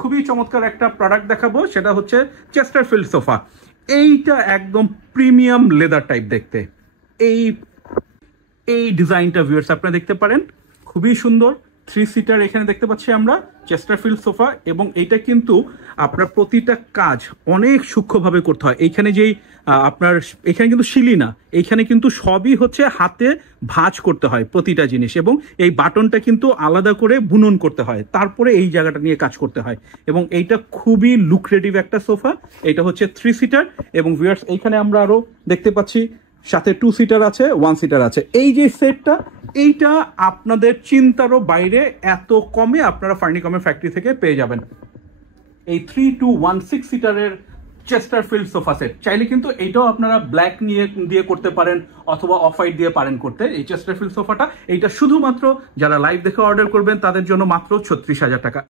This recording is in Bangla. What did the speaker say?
খুবই চমৎকার একটা প্রোডাক্ট দেখাবো, সেটা হচ্ছে চেস্টারফিল্ড সোফা। এইটা একদম প্রিমিয়াম লেদার টাইপ দেখতে। এই এই ডিজাইনটা ভিউয়ার্স আপনারা দেখতে পারেন, খুবই সুন্দর। 3 সিটার এখানে দেখতে পাচ্ছি আমরা চেস্টারফিল্ড সোফা, এবং এইটা কিন্তু আপনার প্রতিটা কাজ অনেক সূক্ষ্মভাবে করতে হয়। এইখানে যেই আপনার এখানে কিন্তু শিলি না, এইখানে কিন্তু সবই হচ্ছে হাতে ভাঁজ করতে হয় প্রতিটা জিনিস, এবং এই বাটনটা কিন্তু আলাদা করে বুনন করতে হয়, তারপরে এই জায়গাটা নিয়ে কাজ করতে হয়। এবং এইটা খুবই লুক্রেটিভ একটা সোফা। এটা হচ্ছে 3 সিটার, এবং ভিউয়ার্স এইখানে আমরা আরো দেখতে পাচ্ছি সাথে 2 সিটার আছে, 1 সিটার আছে। এই যে সেটটা, এইটা আপনাদের চিন্তারও বাইরে, এত কমে আপনারা ফার্নিকমের ফ্যাক্টরি থেকে পেয়ে যাবেন। এই 3216 সিটারের চেস্টারফিল্ড সোফা সেট চাইলে কিন্তু এইটাও আপনারা ব্ল্যাক দিয়ে করতে পারেন, অথবা অফ হোয়াইট দিয়ে পারেন করতে। এই চেস্টারফিল্ড সোফাটা, এইটা শুধুমাত্র যারা লাইভ দেখে অর্ডার করবেন তাদের জন্য মাত্র 36,000 টাকা।